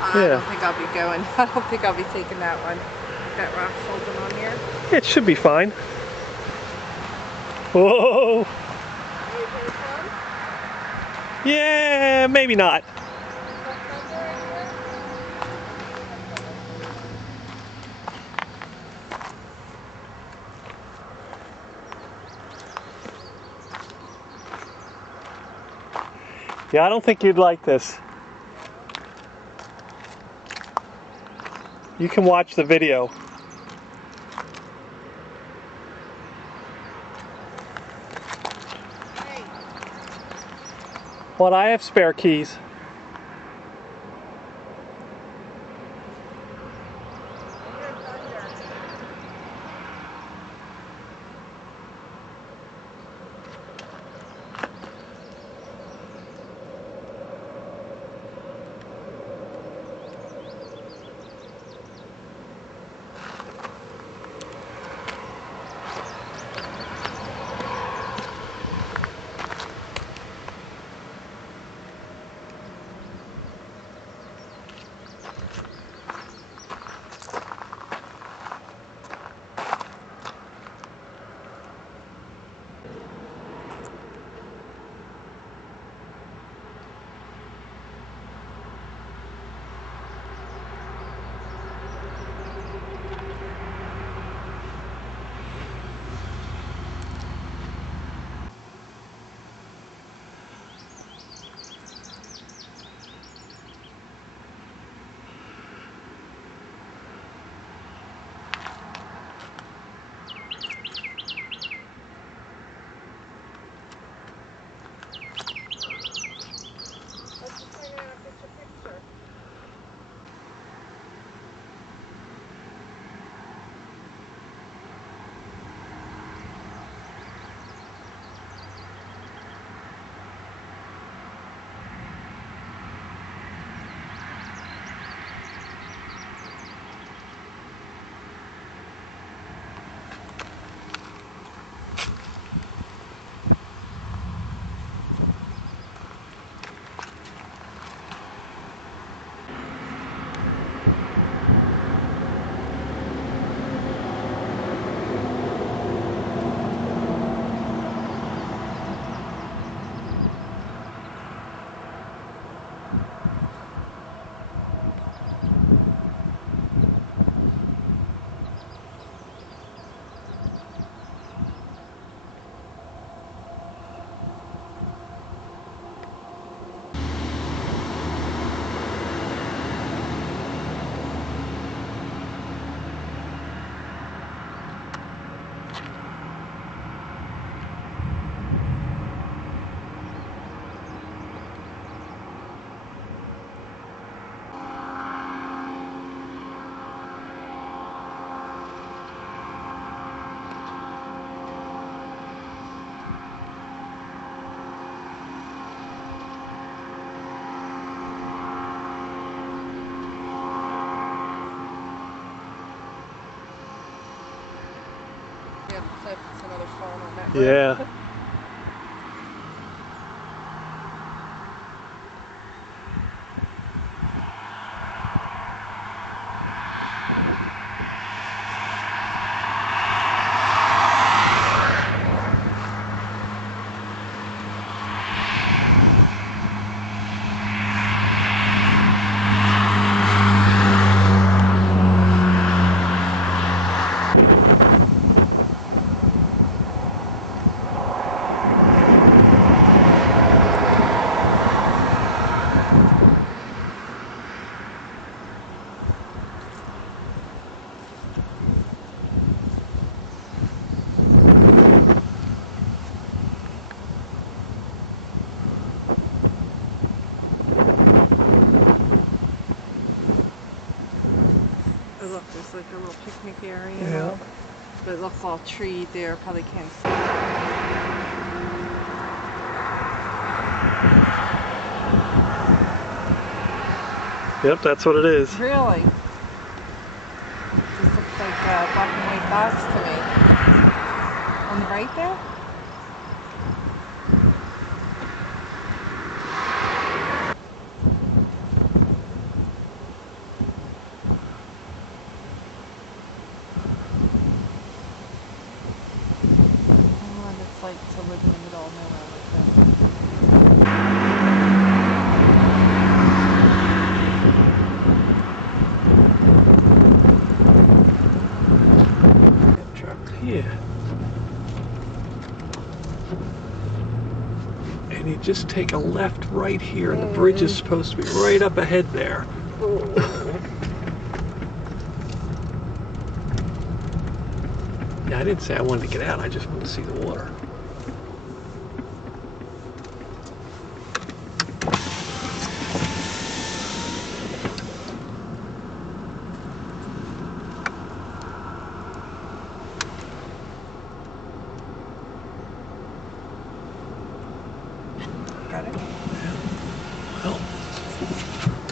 I don't think I'll be going. I don't think I'll be taking that one. That rock folding on here. It should be fine. Whoa! Yeah, maybe not. Yeah, I don't think you'd like this. You can watch the video. Well, I have spare keys. It's another phone on that. Yeah. Oh, look, there's like a little picnic area. Yeah. But it looks all treed there. Probably can't see. Yep, that's what it is. Really? This looks like black and white dots to me. On the right there? just take a left right here. The bridge is supposed to be right up ahead there. Yeah, I didn't say I wanted to get out. I just wanted to see the water. Got it? Well,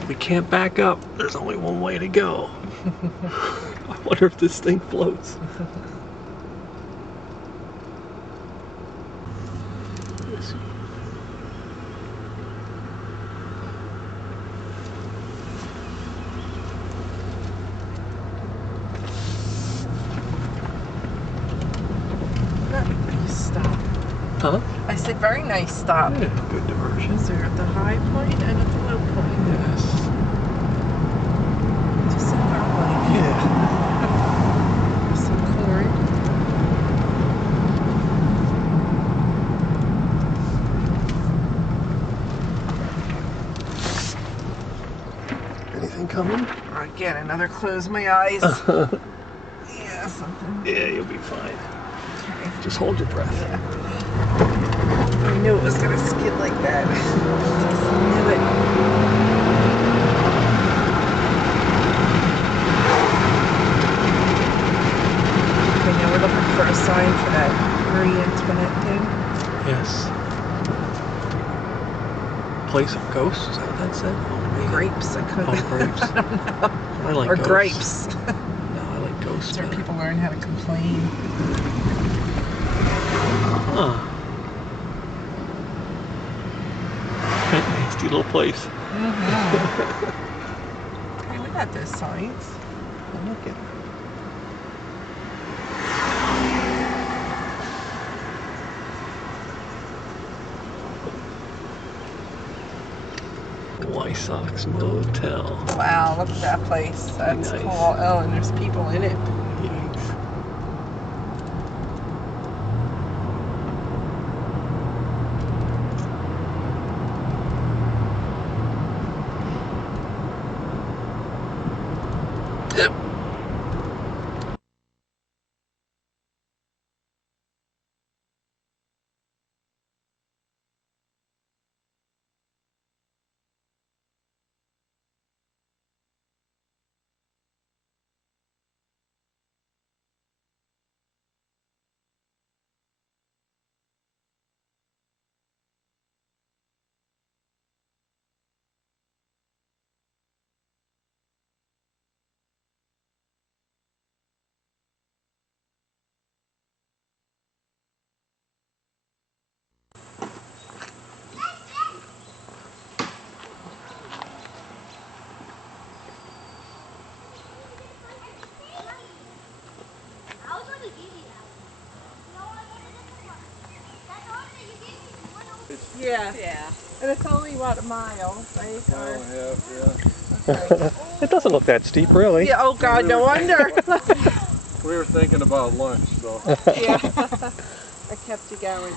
we can't back up. There's only one way to go. I wonder if this thing floats. Yes. Nice stop. Huh? I said very nice stop. Yeah, good diversion. Is there at the high point and at the low point? Yes. Just some garlic. Yeah. Some corn. Anything coming? Again, another close my eyes. Yeah, something. Yeah, you'll be fine. Okay. Just hold your breath. Yeah. I knew it was gonna skid like that. Just knew it. Okay, now we're looking for a sign for that Marie Antoinette thing. Yes. Place of Ghosts, is that what that said? Oh, man. Grapes, I couldn't. Oh, grapes. I don't know. I like Or ghosts. grapes. No, I like ghosts. That's where better. people learn how to complain. Huh. Nasty little place. Hey, we got those signs. I'm looking. White Sox Motel. Wow, look at that place. That's Nice. cool. Oh, and there's people in it. Yikes. Yep. Yeah. Yeah. And it's only, what, a mile, right? Or, Yeah. okay. It doesn't look that steep, really. Yeah, oh God, no wonder. We were thinking about lunch, so. Yeah. I kept you going.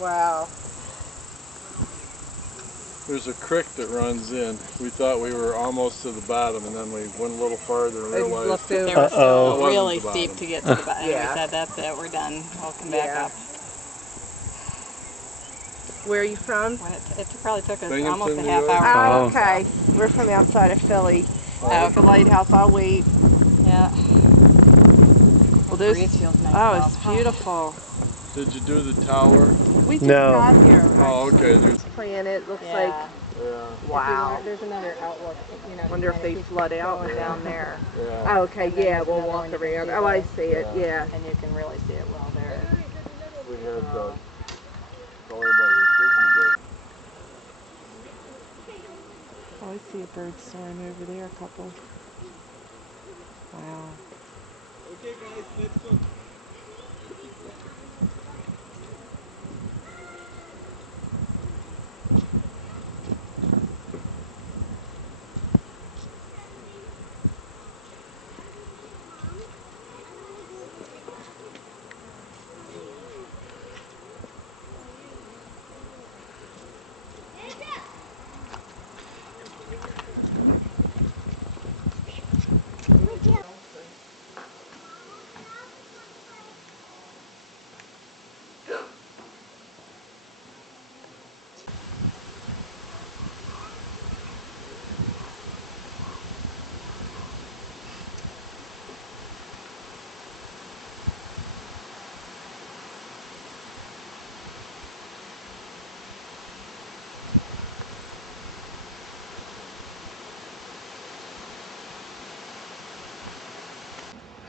Wow. There's a creek that runs in. We thought we were almost to the bottom, and then we went a little farther and I realized looked They over. were That so wasn't really the steep bottom. to get to the bottom. Yeah. We said, that's it, we're done. We'll come back Yeah. up. Where are you from? When it probably took us Binghamton, almost a New half York. hour. Oh, okay. We're from outside of Philly. Oh, The lighthouse, I'll wait. Yeah. Well, The breeze feels nice. oh, though. it's beautiful. Did you do the tower? We just No. got here. Oh, okay. It's planet, looks Yeah. like, Yeah. wow. There's another outlook. You know, Wonder if they flood out. going down there. Yeah. Oh, okay, And then yeah, there's we'll another walk one you can around. see Oh, I there. see it, Yeah. yeah. And you can really see it well there. We had going by the fishing Oh, I see a bird soaring over there, a couple. Wow. Okay, guys, next one.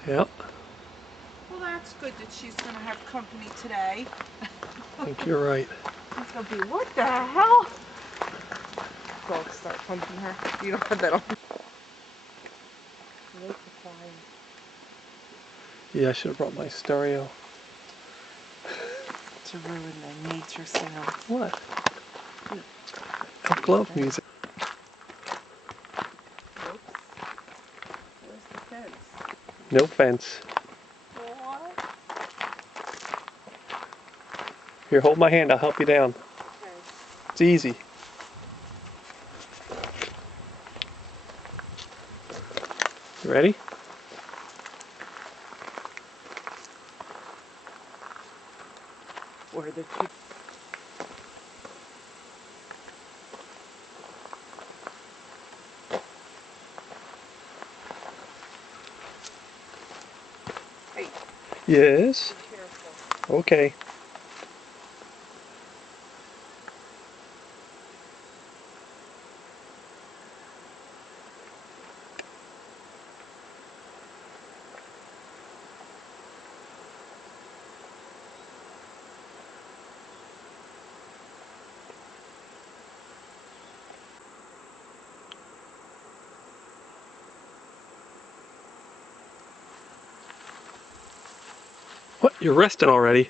Yep. Well, that's good that she's gonna have company today. I think you're right. She's gonna be, what the hell? Dogs start humping her. You don't have that on. Yeah, I should have brought my stereo. To ruin the nature sound. What? Elk Glove music. Whoops. Where's the fence? No fence. What? Here, hold my hand. I'll help you down. Okay. It's easy. You ready? Where the two. Hey, Yes. be careful. Okay. What? You're resting already?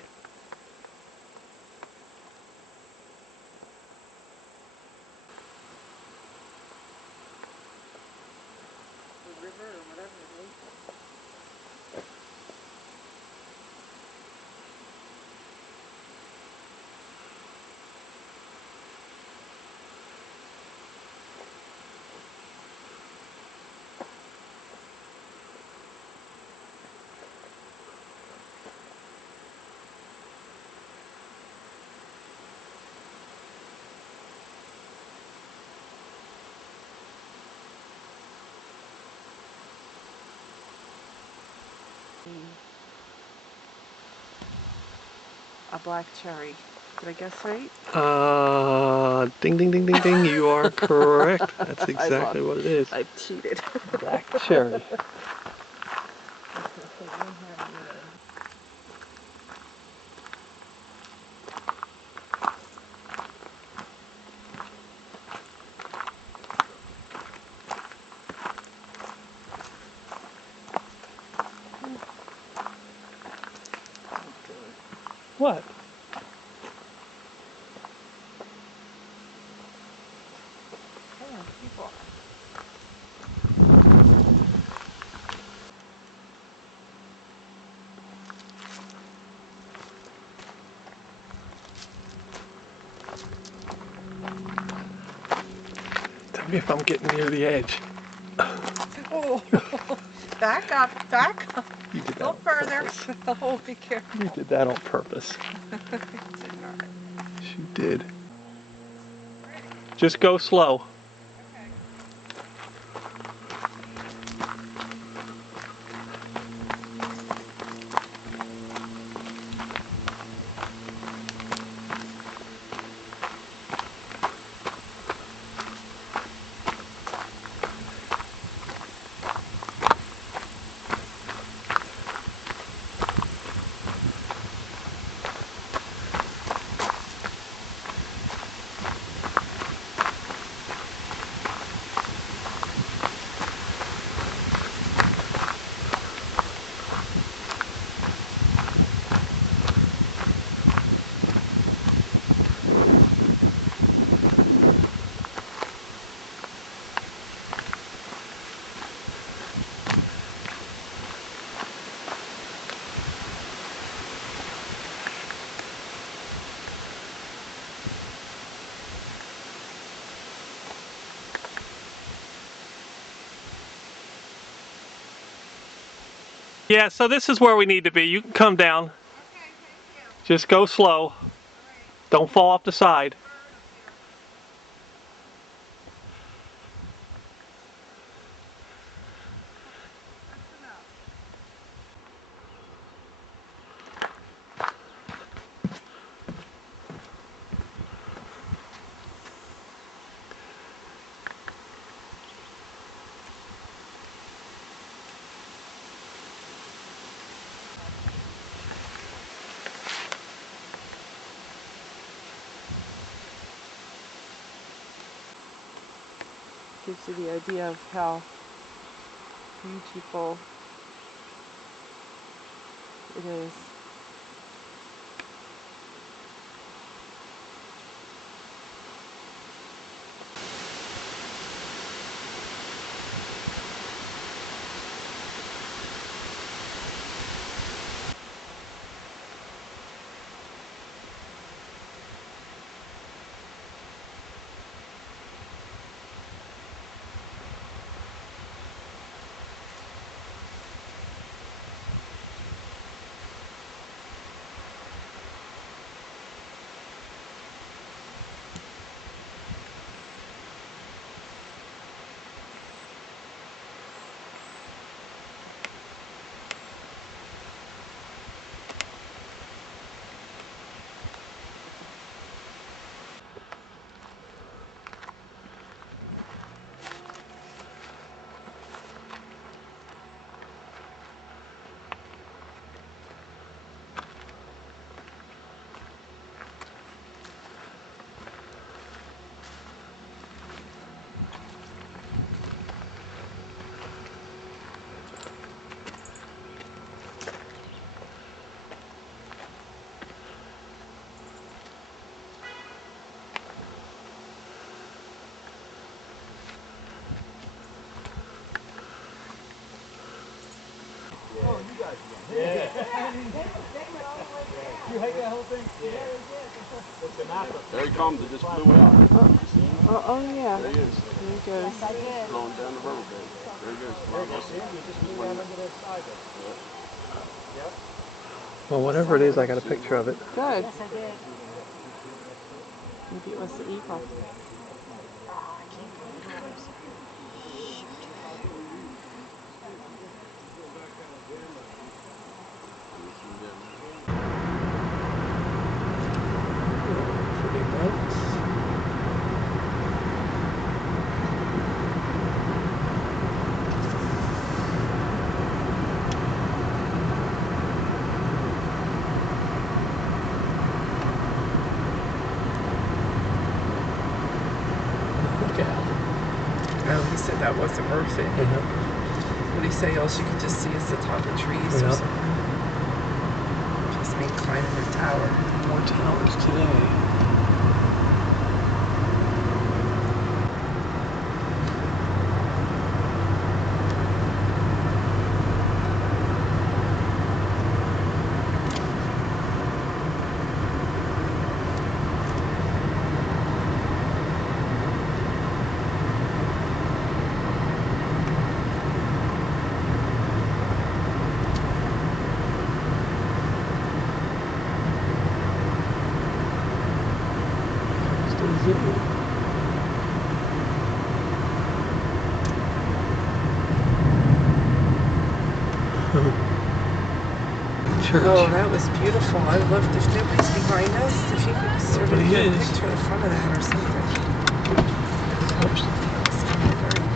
The river or whatever it is. A black cherry. Did I guess right? Ding, ding, ding, ding, ding. You are correct. That's exactly what it is. I've cheated. Black cherry. What? Come on, keep walking. Tell me if I'm getting near the edge. Oh, back up, back up. You did that Go on further. purpose. Oh, be careful. You did that on purpose. Did not. You did. Just go slow. Okay. Yeah, so this is where we need to be. You can come down. Okay, thank you. Just go slow. All right. Don't fall off the side. That's enough. Gives you the idea of how beautiful it is. Oh, you guys again. Yeah. You hike that whole thing? Yeah. There he comes, it just flew out. Oh yeah. There he is. There he goes. Yes, I did. Flowing down the riverbed. There he goes. There you go, see? You just flew down under the side there. Yep. Well, whatever it is, I got a picture of it. Good. Yes, I did. Maybe it was the eagle. Ah, I can't believe it. Pretty boats. Look out. Oh, he said that wasn't worth it. What did he say? All you could just see is the top of trees or Yeah. something. Just me climbing the tower. More towers today. Church. Oh, that was beautiful. I loved if nobody's behind us, if you could sort of Nobody get a is. picture of the front of that or something. That was kind of very-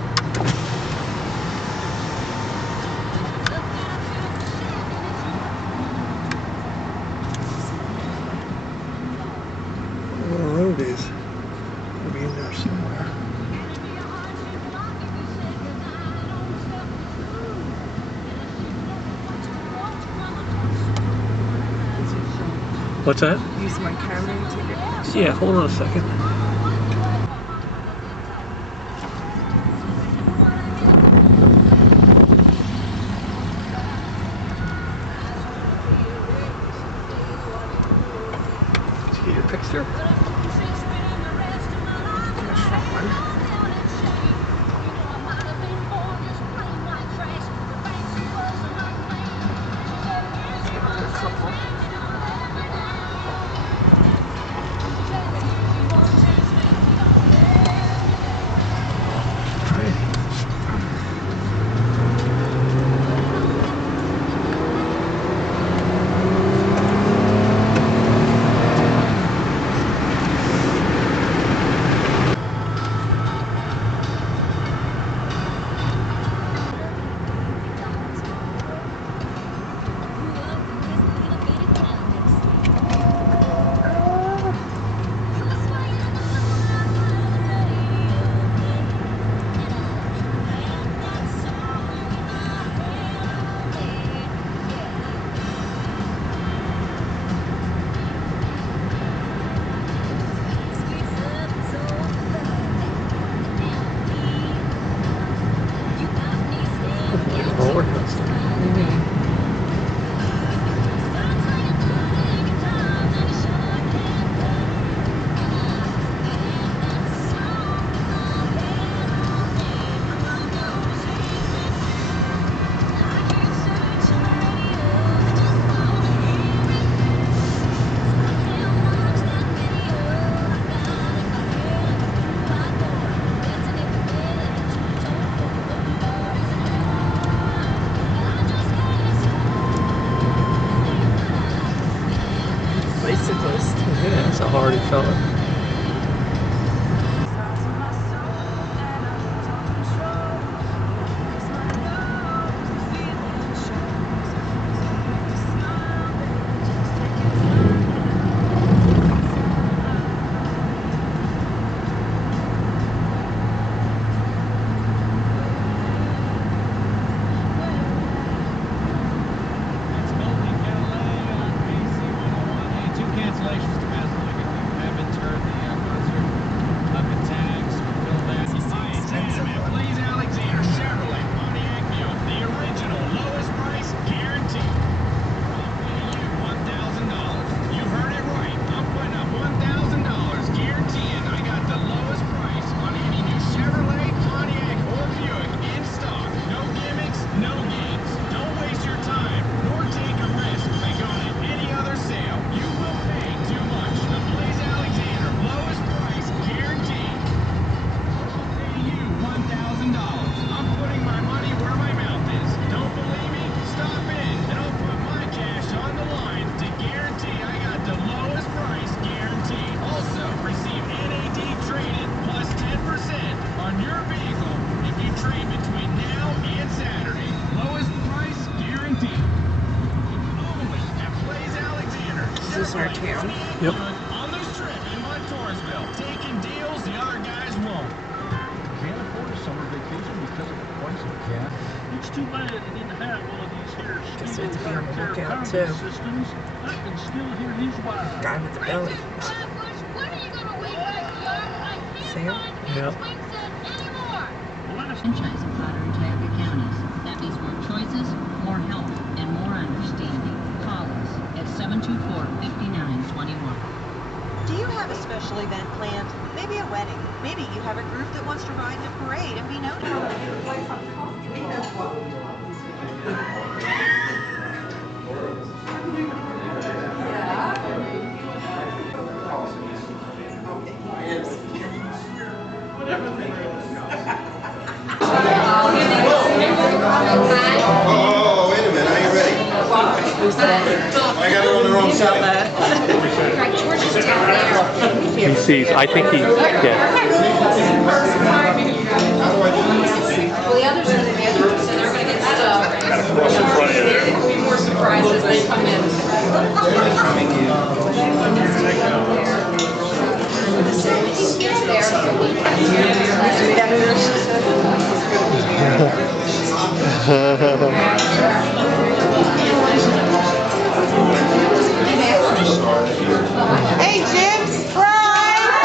Where the road is. It'll be in there somewhere. What's that? Use my camera and take a picture. Yeah, hold on a second. Did you get your picture? A couple. Ford Mustang. Bicyclist. Yeah, that's a hardy fella. This is our town. Yep. On this trip in Montoursville, taking deals the other guys won't. Can't afford a summer vacation because of the price of gas. It's too bad it didn't have one of these here Guess steel it's being a air workout, combi too. systems. I can still hear his wife. Guy with the belly. When are you gonna wake back up? I can't Sam? find these Yep. swing set anymore. Last Franchising provider in Tioga counties. That means more choices, more help, and more understanding. Call us at 724-5921. Do you have a special event planned? Maybe a wedding. Maybe you have a group that wants to ride in a parade and be notified. Oh, wait a minute, are you ready? I got it on the wrong side. He sees. I think he. Yeah. Well, the others are in the other room, so they're going to get stuff. There will be more surprises as they come in. Hey, Jim, surprise!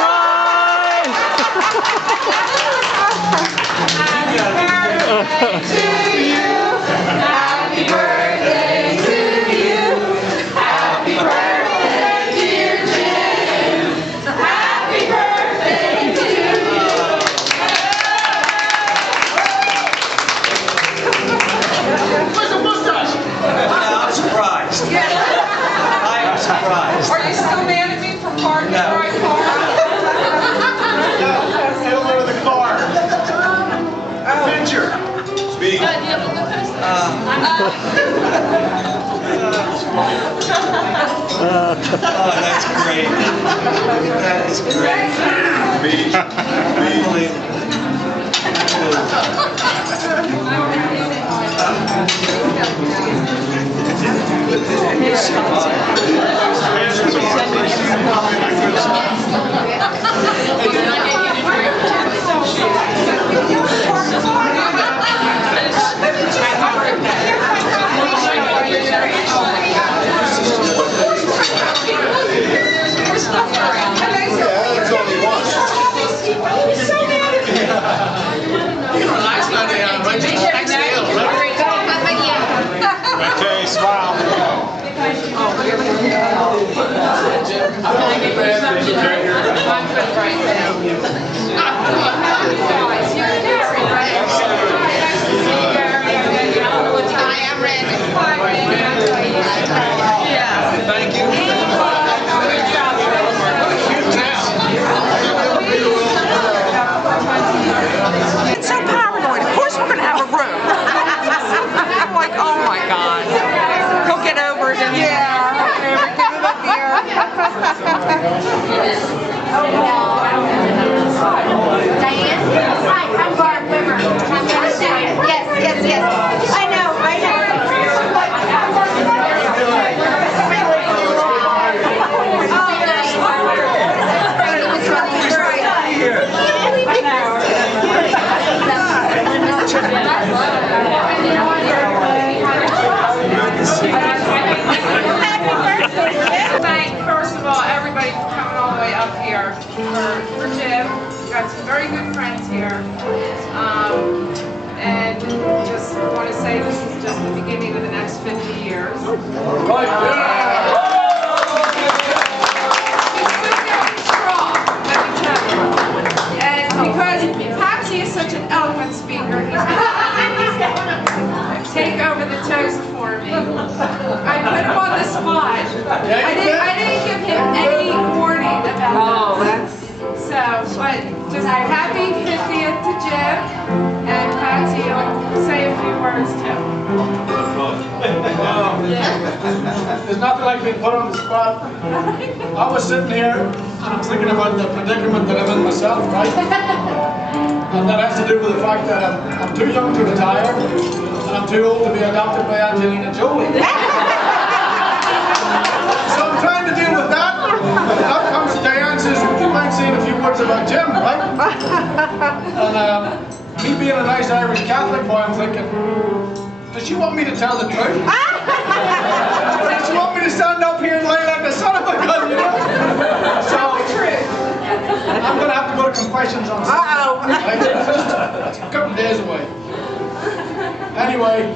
Happy birthday to you. Happy birthday, dear Jim. Happy birthday to you. Where's the mustache? I'm surprised. I am surprised. Are you still mad at me for parking the right car? Get over the car. Adventure. Speed. Oh, that's great. That is great. Speed. Unbelievable. Nice Monday, right now. Guys, you're Gary, right? Nice to see you, Gary. Hi, I'm Randy. Hi, Randy. Yeah. Thank you. It's so paranoid. Of course we're going to have a room. I'm like, oh my God. He'll get over it. Yeah. Never give it up here. Diane? Hi, I'm Barb Wimmer. Yes. I know. Thank, first of all, everybody for coming all the way up here for Jim. We've got some very good friends here. And just want to say this is just the beginning of the next 50 years. And because Patsy is such an eloquent speaker, he's going to take over the toast for me. I put him on the spot. I didn't give him any warning about that. So, but just happy 50th to Jim, and Patsy will say a few words too. There's nothing like being put on the spot. I was sitting here and I'm thinking about the predicament that I'm in myself, right? And that has to do with the fact that I'm too young to retire and I'm too old to be adopted by Angelina Jolie. So I'm trying to deal with that. Out comes Diane says, would you mind saying a few words about Jim, right? And me being a nice Irish Catholic boy, I'm thinking, does she want me to tell the truth? Does she want me to stand up here and lay like the son of a gun, you know? So, I'm going to have to go to confessions on Sunday. It's a couple of days away. Anyway,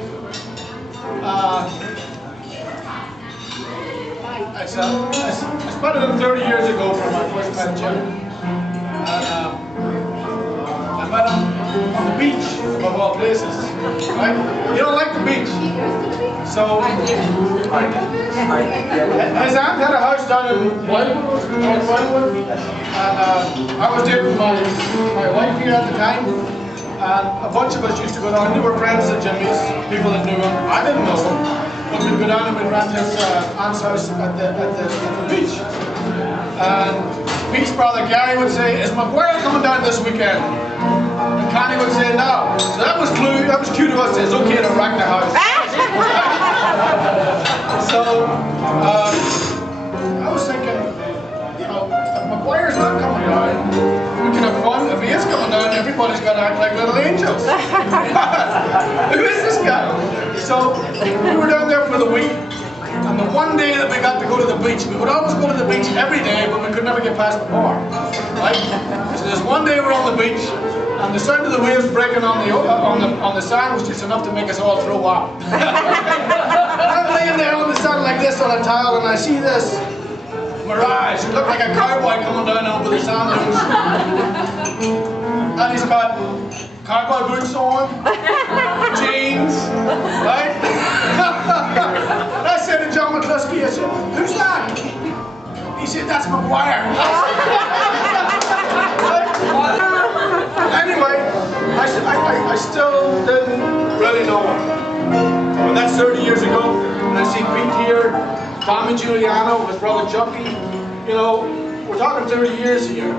it's better than 30 years ago when I first met Jim. And I met him on the beach, of all places. Right? You don't like the beach. So, his aunt had a house down in Wildwood, and I was there with my wife here at the time, and a bunch of us used to go down. We were friends of Jimmy's, people that knew him. I didn't know him, but we'd go down and we'd rent his aunt's house at the beach. And Pete's brother Gary would say, "Is Magure coming down this weekend?" And Connie would say no. So that was cute of us. It's okay to wreck the house. So I was thinking, you know, if Maguire's not coming down, we can have fun. If he is coming down, everybody's got to act like little angels. Who is this guy? So we were down there for the week. And the one day that we got to go to the beach, we would always go to the beach every day, but we could never get past the bar, right? So there's one day we're on the beach, and the sound of the waves breaking on the sand was just enough to make us all throw up. I'm laying there on the sand like this on a towel, and I see this mirage. It looked like a cowboy coming down over the sand dunes. And he's got cowboy boots on, jeans, right? And I said to John McCluskey, I said, "Who's that?" He said, "That's Magure." Anyway, I still didn't really know him. But that's 30 years ago, and I see Pete here, Tommy Giuliano, his brother Chucky. You know, we're talking 30 years here.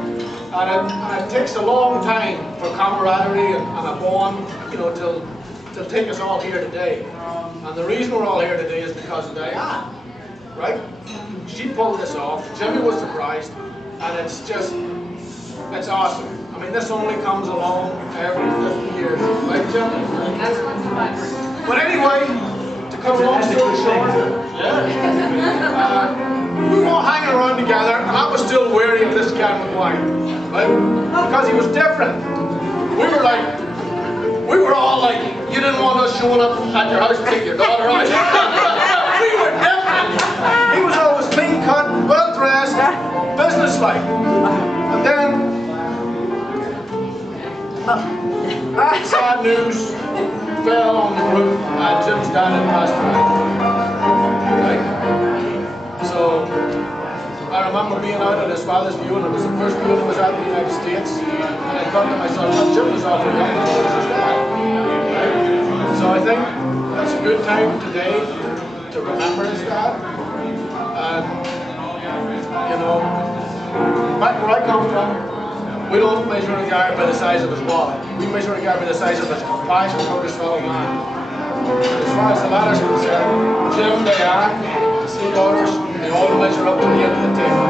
And it takes a long time for camaraderie and a bond, you know, to take us all here today. And the reason we're all here today is because of Diane, right? She pulled this off. Jimmy was surprised, and it's awesome. I mean, this only comes along every 50 years, right, Jimmy? That's what's fun. But anyway, to cut a long story short, we were all hanging around together, and I was still wary of this guy Magure, right? Because he was different. We were all like, you didn't want us showing up at your house to take your daughter out. We were different. He was always clean cut, well dressed, businesslike. And then Sad news fell on the group and Jim's dad had passed away. Right? So I remember being out at his father's viewing. It was the first viewing I was at in the United States. And I thought to myself, well, Jim was awfully young, but so was his dad. Right? So I think that's a good time today to remember his dad. And, you know, back where I come from, we don't measure a guy by the size of his wallet. We measure a guy by the size of his compassion for his fellow man. As far as the ladder's concerned, Jim, Diane, the three daughters, they all measure up to the end of the table.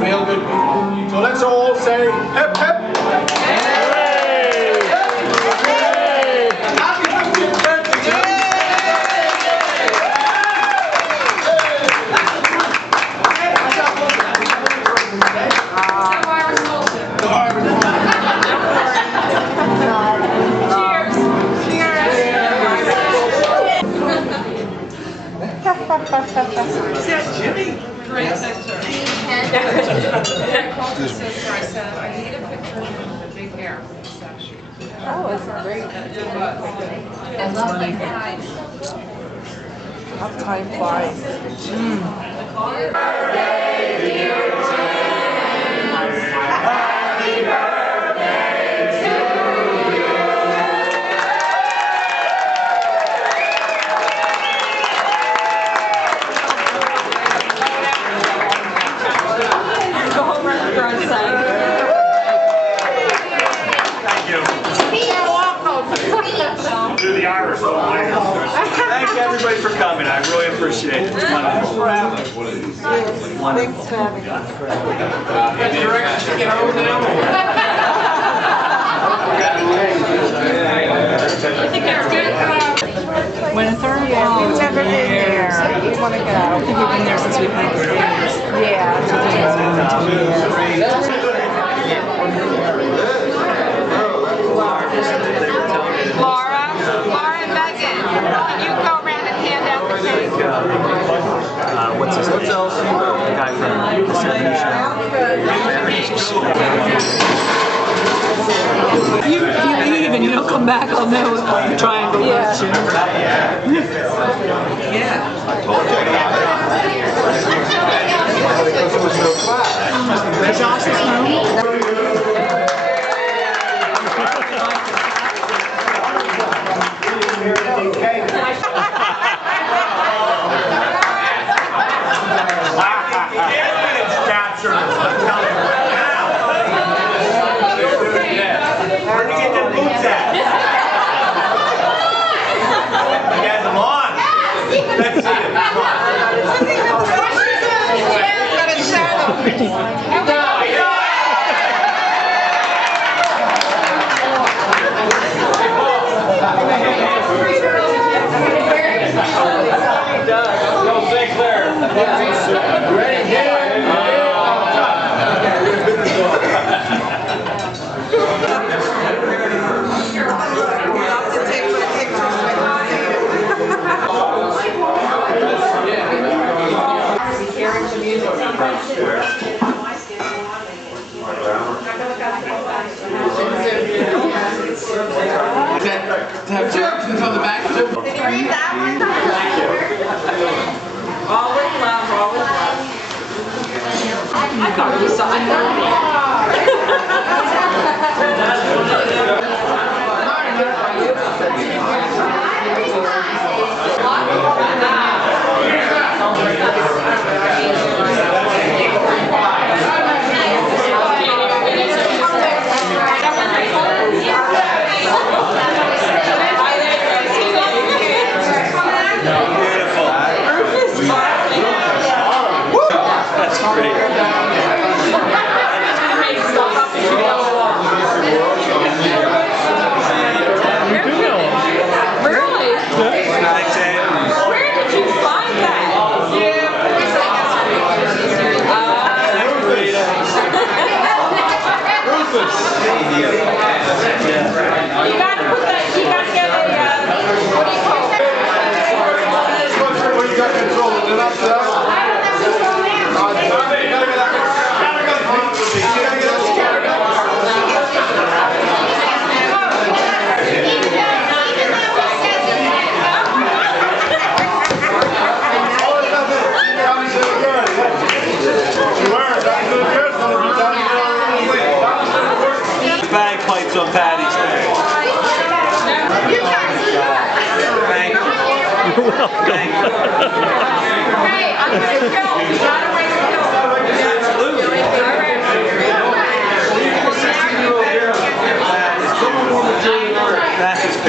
Real good people. So let's all say hip hip. Happy 50th birthday, Jim. Jimmy? Great picture. I called your sister. I said, I need a picture of the big hair. Oh, it's great. And love like that. How time flies. Happy birthday, dear Jim. Happy birthday to you. Do the Irish. Thank you everybody for coming. I really appreciate it. It's wonderful. Thanks for having us. When a third We've never been there. We want to go. I think we've been there since we've had 3 years. Yeah. Laura and Megan, can you go around and hand out the cake? What's his name? The guy from the 70s If you leave and you don't come back, I'll know the triangle loves you. Josh is home. Where'd you get them boots at? You got them on. Let's see them. Come Have Jefferson's on the back. Did you read that one? Always love, always love. I thought you saw That's great.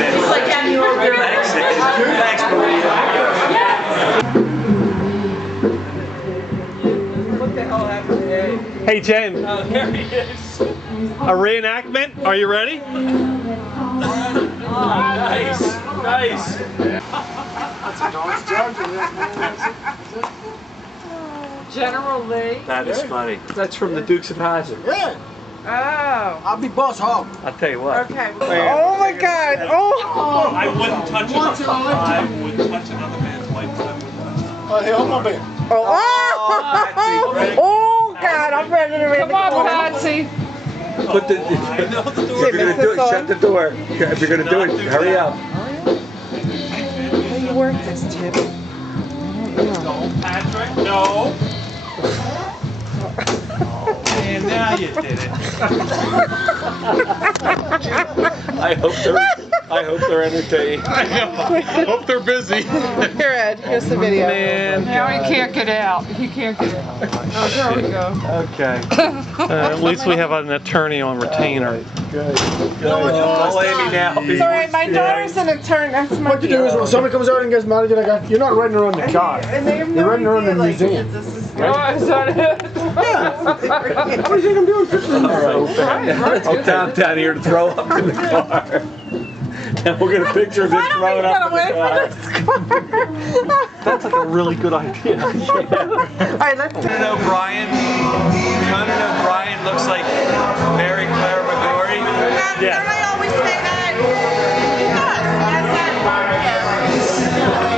been. It's like having your own girl. Thanks, Maria. What the hell happened to Ed? Hey, Jen. Oh, there he is. A reenactment? Are you ready? Oh, nice. Nice. That's a dog's charger. General Lee. That is funny. That's from the Dukes of Hazzard. Yeah. Oh. I'll be boss hog. I'll tell you what. Okay. Oh my God. Oh. I wouldn't touch another. I would touch another man's wife. Hey, hold my beer. Oh. Oh God, I'm ready to read. Come on, Patsy. Put the. If you're gonna do it, shut the door. If you're gonna do it, hurry up. How do you work this, Chip? No, Patrick. No. And now you did it. I hope they're entertained. I hope they're busy. Here, Ed. Here's the video. Man. Now he can't get out. He can't get out. Oh, there we go. Okay. At least we have an attorney on retainer. Good. Don't blame me now. Sorry, my daughter's an attorney. That's my What you do is when somebody comes out and gets mad at you, like, you're not riding around the car. And they have no You're riding around the idea, like, museum. this is oh, is that it? What do you think I'm doing? I'm down here to throw up in the car. And we'll get a picture of it throwing up in the car. That's like a really good idea. Alright, let's Conan O'Brien looks like Mary Claire Magure. Yeah. I always say that.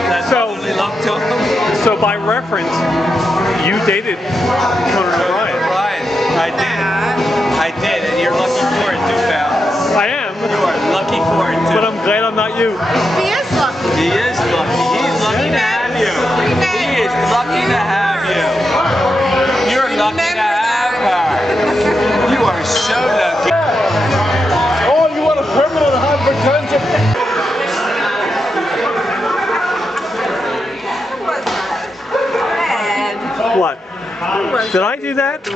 That's So- totally look to him. So by reference, you dated Conan O'Brien. I did, and you're lucky for it too, pal. I am, You are lucky for it too. but I'm glad I'm not you. He is lucky. He is lucky. He's lucky to have you. He is lucky to have you. You're lucky to have her. You are so lucky. Oh, you want a permanent hypertension? What? Did I do that?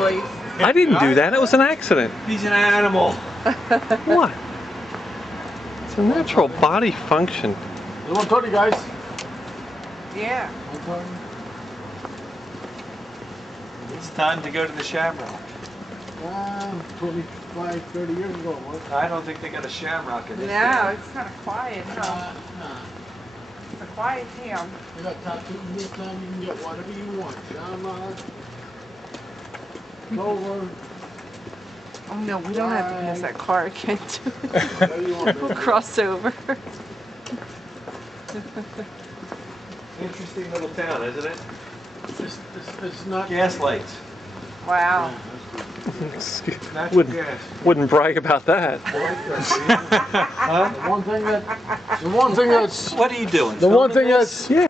I didn't do that. It was an accident. He's an animal. What? It's a natural body function. You want 30 guys? Yeah. It's time to go to the Shamrock. 25, 30 years ago. What? I don't think they got a Shamrock in this No, town. it's kind of quiet, huh? It's a quiet town. You got tattoos this time, you can get whatever you want. Shamrock, Clover. Oh no, we don't have to pass that car again. Whatever you want, We'll baby. cross over. Interesting little town, isn't it? It's not. Gas lights. Wow. Natural gas. Wouldn't brag about that. Huh? The one thing that's. What are you doing? The one thing that's. Yeah.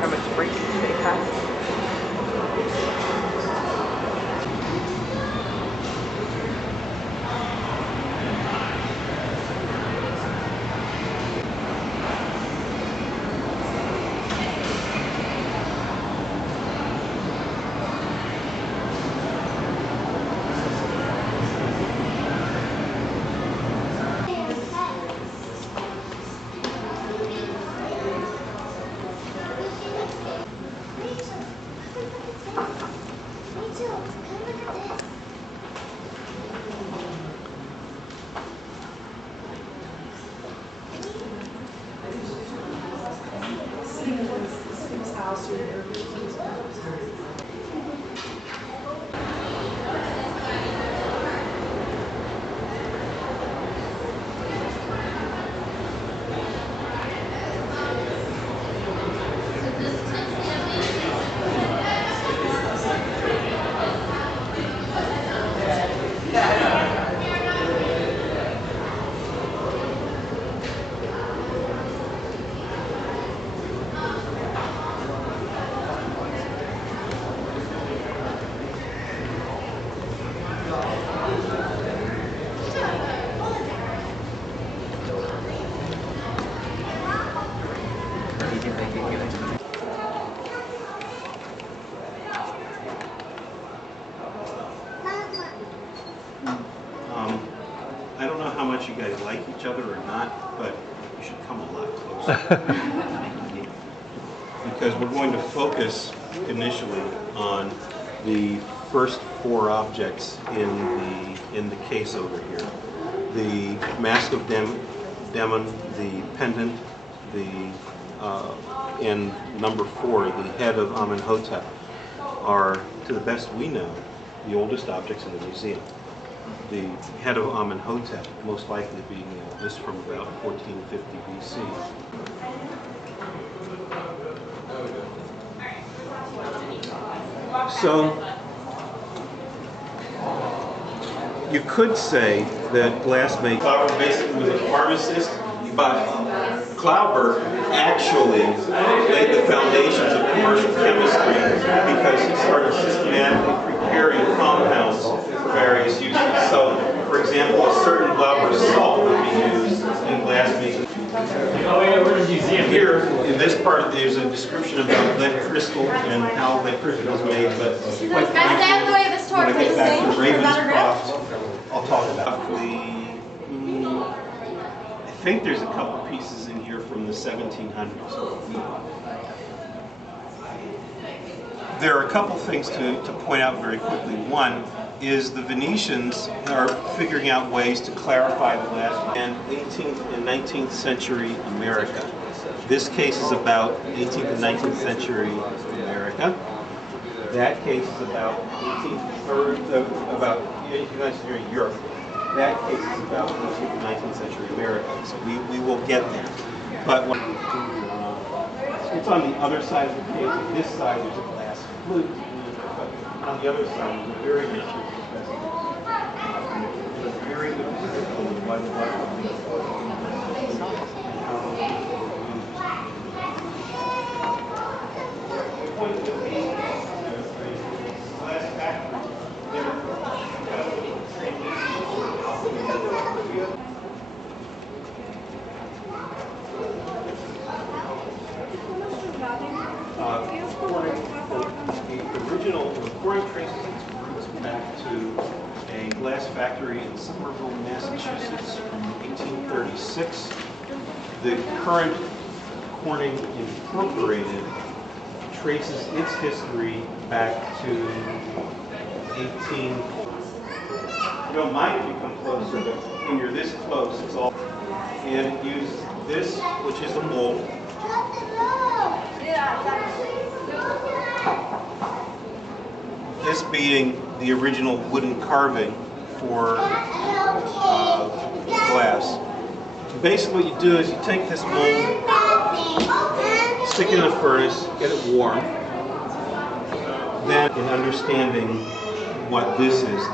How much break did they have? each other or not, but you should come a lot closer. Because we're going to focus initially on the first 4 objects in the case over here. The Mask of Demon, the pendant, and number 4, the head of Amenhotep, are, to the best we know, the oldest objects in the museum. The head of Amenhotep, most likely being the oldest, from about 1450 BC. So, you could say that glassmaker Klauber basically was a pharmacist, but Klauber actually laid the foundations of commercial chemistry because he started systematically preparing compounds for various uses. So, for example, a certain Glauber salt would be used in glassmaking. Here, in this part, there's a description about lead crystal and how lead crystal is made, but quite frankly, when I get back to Ravenscroft, I'll talk about I think there's a couple pieces in here from the 1700s. There are a couple things to point out very quickly. One is the Venetians are figuring out ways to clarify the glass in 18th and 19th century America. This case is about 18th and 19th century America. That case is about 18th or about 18th and 19th century Europe. That case is about 18th and 19th century America. So we will get there. But it's on the other side of the case. On this side, there's a glass flute. But on the other side, there's a very interesting very good example of what the original recording traces its roots back to a glass factory in Somerville, Massachusetts from 1836. The current Corning Incorporated traces its history back to 18... You don't mind if you come closer, but when you're this close, it's all... And it uses this, which is the mold. This being the original wooden carving for glass. Basically what you do is you take this mold, stick it in a furnace, get it warm. Then in understanding what this is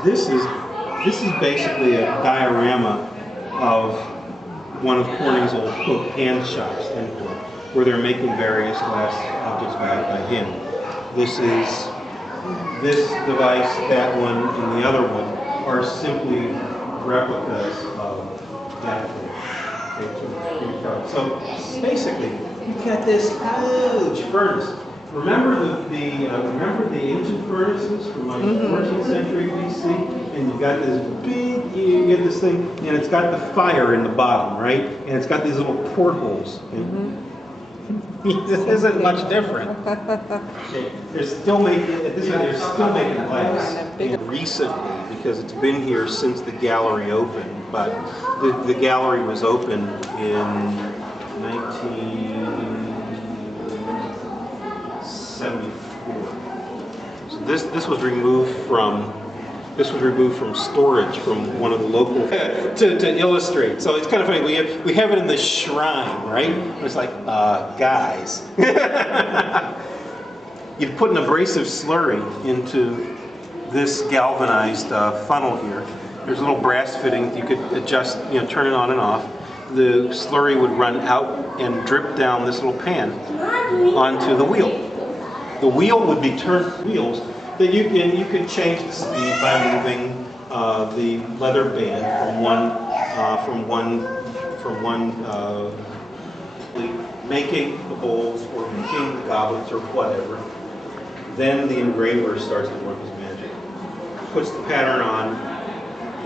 basically a diorama of one of Corning's old quote hand shops, end quote, where they're making various glass objects by hand. This is this device, that one, and the other one are simply replicas of that thing. So basically, you've got this huge furnace. Remember the ancient furnaces from like 14th century BC, and you've got this big, you get this thing, and it's got the fire in the bottom, right? And it's got these little portholes. This isn't much different. They're still making glass. Recently, because it's been here since the gallery opened, but the gallery was opened in 1974. So this was removed from storage from one of the local to illustrate. So it's kind of funny. We have it in the shrine, right? It's like, guys, you'd put an abrasive slurry into this galvanized funnel here. There's a little brass fitting you could adjust, turn it on and off. The slurry would run out and drip down this little pan onto the wheel. The wheel would be turned wheels. That you can change the speed by moving the leather band from one making the bowls or making the goblets or whatever. Then the engraver starts to work his magic, puts the pattern on,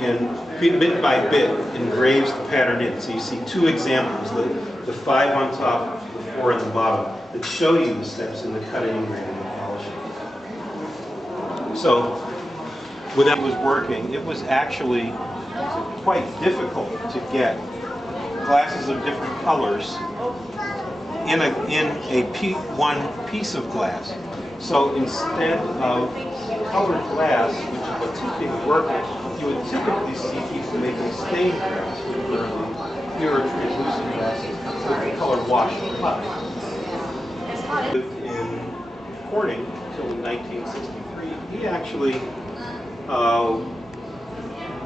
and bit by bit engraves the pattern in. So you see two examples, the 5 on top, the 4 on the bottom, that show you the steps in the cutting, engraving, and polishing. So when that was working, it was actually quite difficult to get glasses of different colors in one piece of glass. So instead of colored glass, which is what typically would work with, you would typically see people making stained glass, which were the pure translucent glasses with the color wash on top. In Corning until 1963, he actually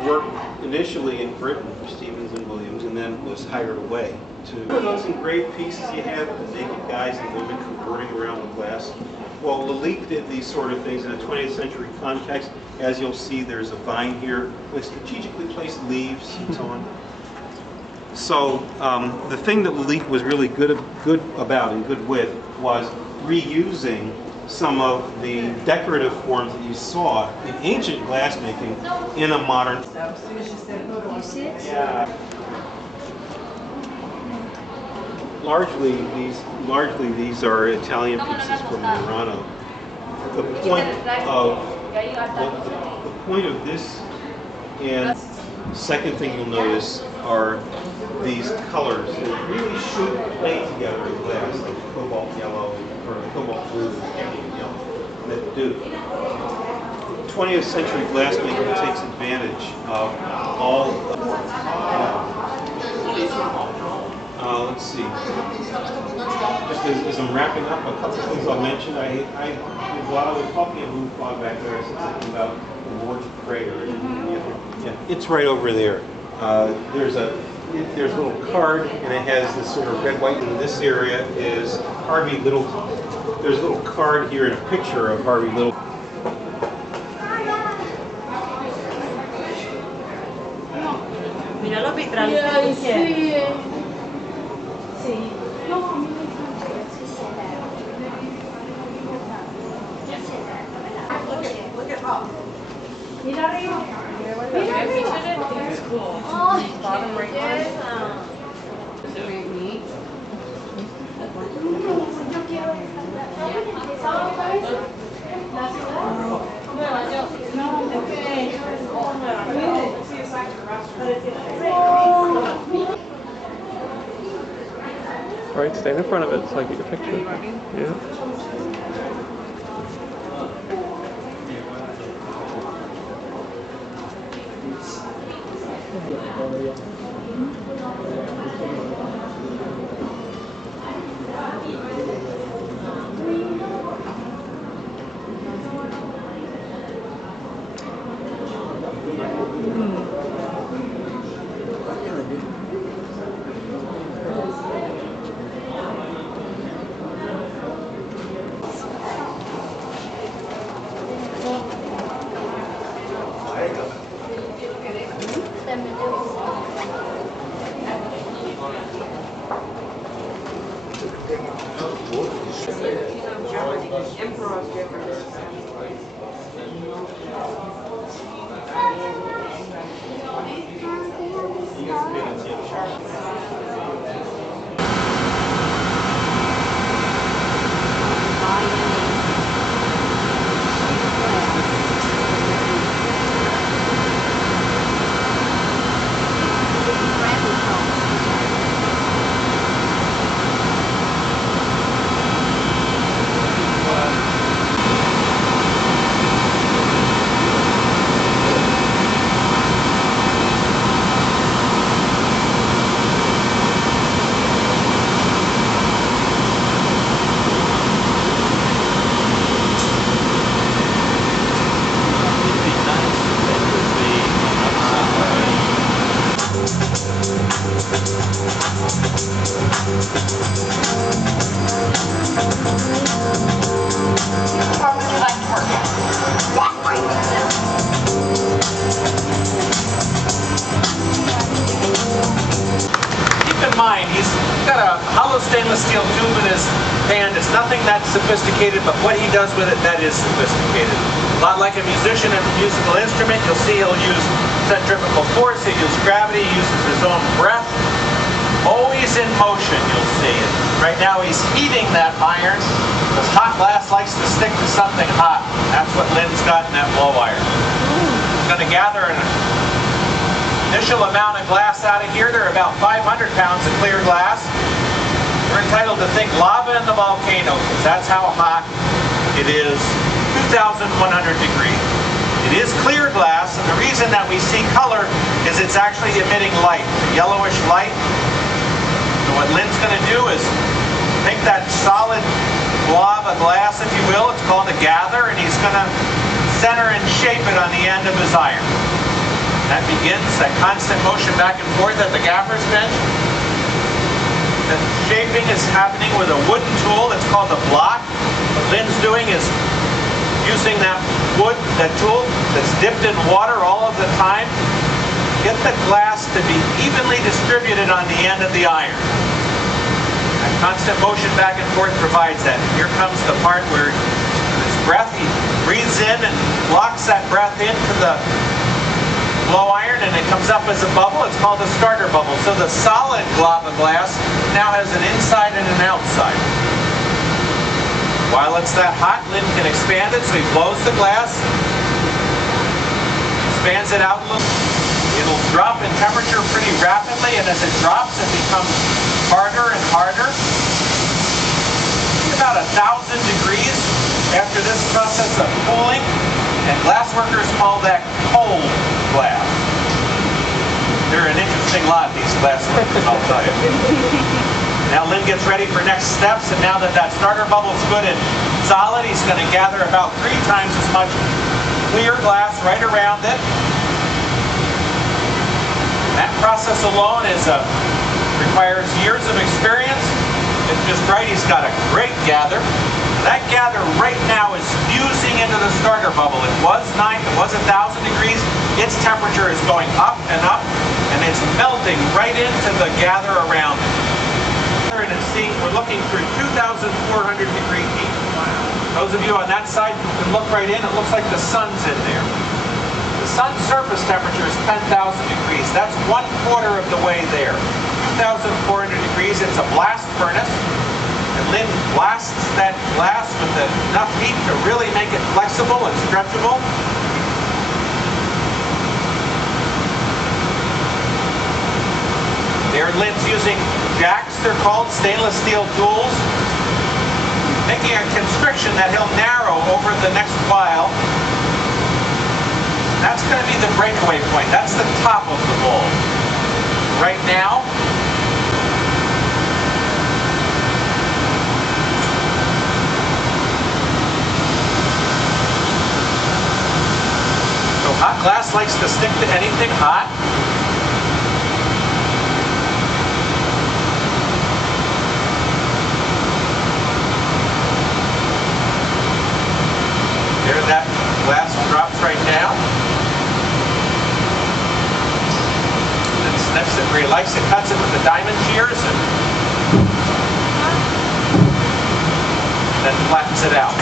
worked initially in Britain for Stevens and Williams, and then was hired away to those engraved pieces you have of the naked guys and women cavorting around the glass. Well, Lalique did these sort of things in a 20th century context. As you'll see, there's a vine here with strategically placed leaves and so on. So the thing that Lalique was really good about and good with was reusing some of the decorative forms that you saw in ancient glassmaking in a modern. Yeah. Largely these are Italian pieces from Murano. The point of this, and second thing you'll notice are these colors that really should play together in glass, like cobalt yellow or cobalt blue and cadmium yellow, that do. 20th century glassmaking takes advantage of all of let's see. Just as I'm wrapping up, a couple of things I'll mention. While I was talking at Moon Fog back there, I said something about the Morge crater. Yeah, it's right over there. There's a little card, and it has this sort of red, white. In this area is Harvey Littleton. There's a little card here and a picture of Harvey Littleton. Míralo, Pitra. Look at Bob. Mira arriba. Mira arriba. It's cool. Bottom right there. Right, stand in front of it so I get your picture. Yeah. Keep in mind, he's got a hollow stainless steel tube in his band, it's nothing that sophisticated, but what he does with it, that is sophisticated. A lot like a musician and a musical instrument, you'll see he'll use centrifugal force, he'll use gravity, he uses his own breath. Always in motion, you'll see it. Right now he's heating that iron, because hot glass likes to stick to something hot. That's what Lynn's got in that blow iron. He's going to gather an initial amount of glass out of here. There are about 500 pounds of clear glass. We're entitled to think lava in the volcano, because that's how hot it is, 2,100 degrees. It is clear glass, and the reason that we see color is it's actually emitting light, a yellowish light. So what Lynn's going to do is take that solid blob of glass, if you will, it's called a gather, and he's going to center and shape it on the end of his iron. That begins that constant motion back and forth at the gaffer's bench. The shaping is happening with a wooden tool that's called a block. What Lynn's doing is using that wood, that tool that's dipped in water all of the time, get the glass to be evenly distributed on the end of the iron. That constant motion back and forth provides that. Here comes the part where his breath, he breathes in and locks that breath into the blow iron, and it comes up as a bubble. It's called a starter bubble. So the solid glob of glass now has an inside and an outside. While it's that hot, Lynn can expand it, so he blows the glass, expands it out a little. It'll drop in temperature pretty rapidly, and as it drops, it becomes harder and harder. About 1,000 degrees after this process of cooling, and glass workers call that cold glass. They're an interesting lot, these glass workers, I'll tell you. Now Lynn gets ready for next steps, and now that that starter bubble's good and solid, he's going to gather about 3 times as much clear glass right around it. That process alone requires years of experience. It's just right, he's got a great gather. That gather right now is fusing into the starter bubble. It was 1,000 degrees. Its temperature is going up, and it's melting right into the gather around it. And we're looking through 2,400 degree heat. Those of you on that side can look right in. It looks like the sun's in there. The sun's surface temperature is 10,000 degrees. That's 1/4 of the way there. 2,400 degrees. It's a blast furnace. And Lynn blasts that glass with enough heat to really make it flexible and stretchable. There Lynn's using jacks, they're called, stainless steel tools, making a constriction that he'll narrow over the next while. That's going to be the breakaway point. That's the top of the bowl. Right now, so hot glass likes to stick to anything hot. There that glass drops right now. Then snips it where he likes it, cuts it with the diamond shears, and then flattens it out.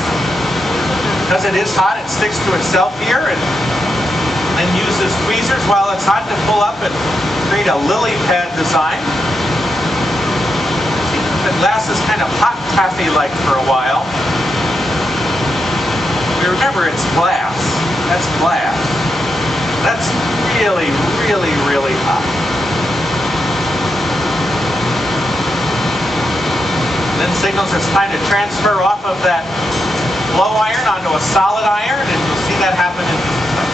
Because it is hot, it sticks to itself here, and then uses tweezers while it's hot to pull up and create a lily pad design. See, the glass is kind of hot taffy-like for a while. Remember, it's glass. That's glass. That's really, really, really hot. Then signals it's time to transfer off of that blow iron onto a solid iron, and you'll see that happen in just a second.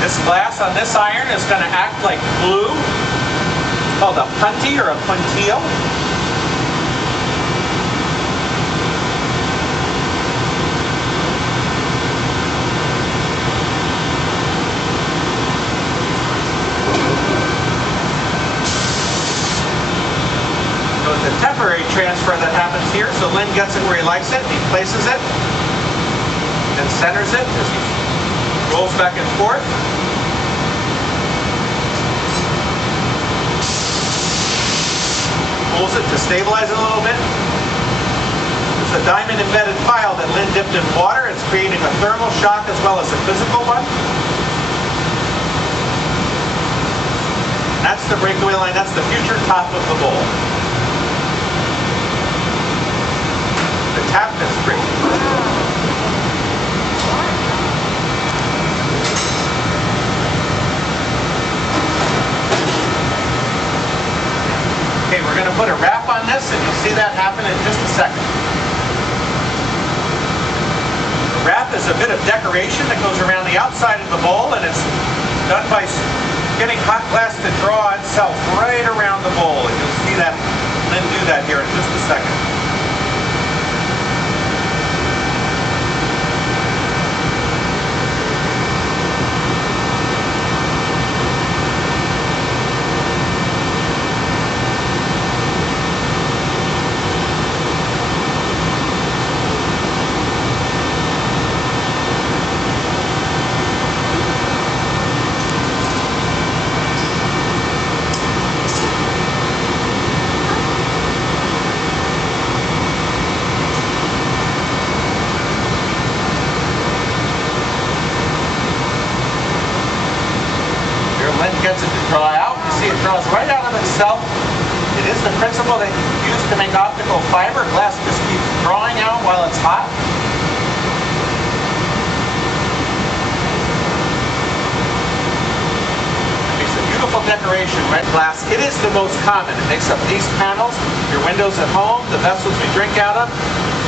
This glass on this iron is going to act like glue. It's called a punty or a puntile. So it's a temporary transfer that happens here. So Lynn gets it where he likes it. He places it and centers it. Rolls back and forth. Pulls it to stabilize it a little bit. There's a diamond embedded file that Lynn dipped in water. It's creating a thermal shock as well as a physical one. That's the breakaway line. That's the future top of the bowl. The tap is free. Okay, we're going to put a wrap on this, and you'll see that happen in just a second. The wrap is a bit of decoration that goes around the outside of the bowl, and it's done by getting hot glass to draw itself right around the bowl. And you'll see that Lynn do that here in just a second. Lynn gets it to draw out. You see it draws right out of itself. It is the principle they use to make optical fiber. Glass just keeps drawing out while it's hot. It makes a beautiful decoration, red glass. It is the most common. It makes up these panels, your windows at home, the vessels we drink out of,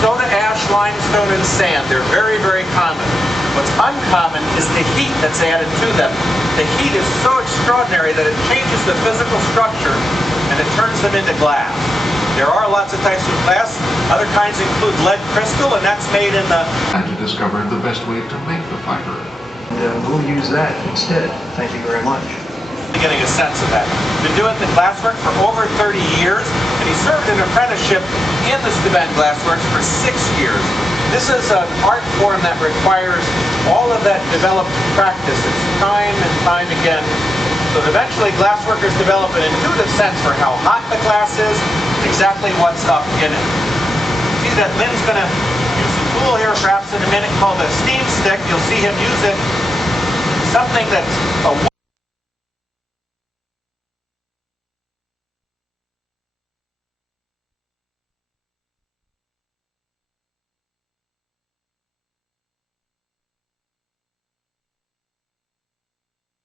soda ash, limestone, and sand. They're very, very common. What's uncommon is the heat that's added to them. The heat is so extraordinary that it changes the physical structure and it turns them into glass. There are lots of types of glass. Other kinds include lead crystal, and that's made in the... And to discover the best way to make the fiber. We'll use that instead. Thank you very much. Getting a sense of that. Been doing the glasswork for over 30 years, and he served an apprenticeship in the Steuben Glassworks for 6 years. This is an art form that requires all of that developed practice. It's time and time again. So eventually glassworkers develop an intuitive sense for how hot the glass is, exactly what's up in it. See that Lynn's going to use a tool here perhaps in a minute called a steam stick. You'll see him use it. Something that's a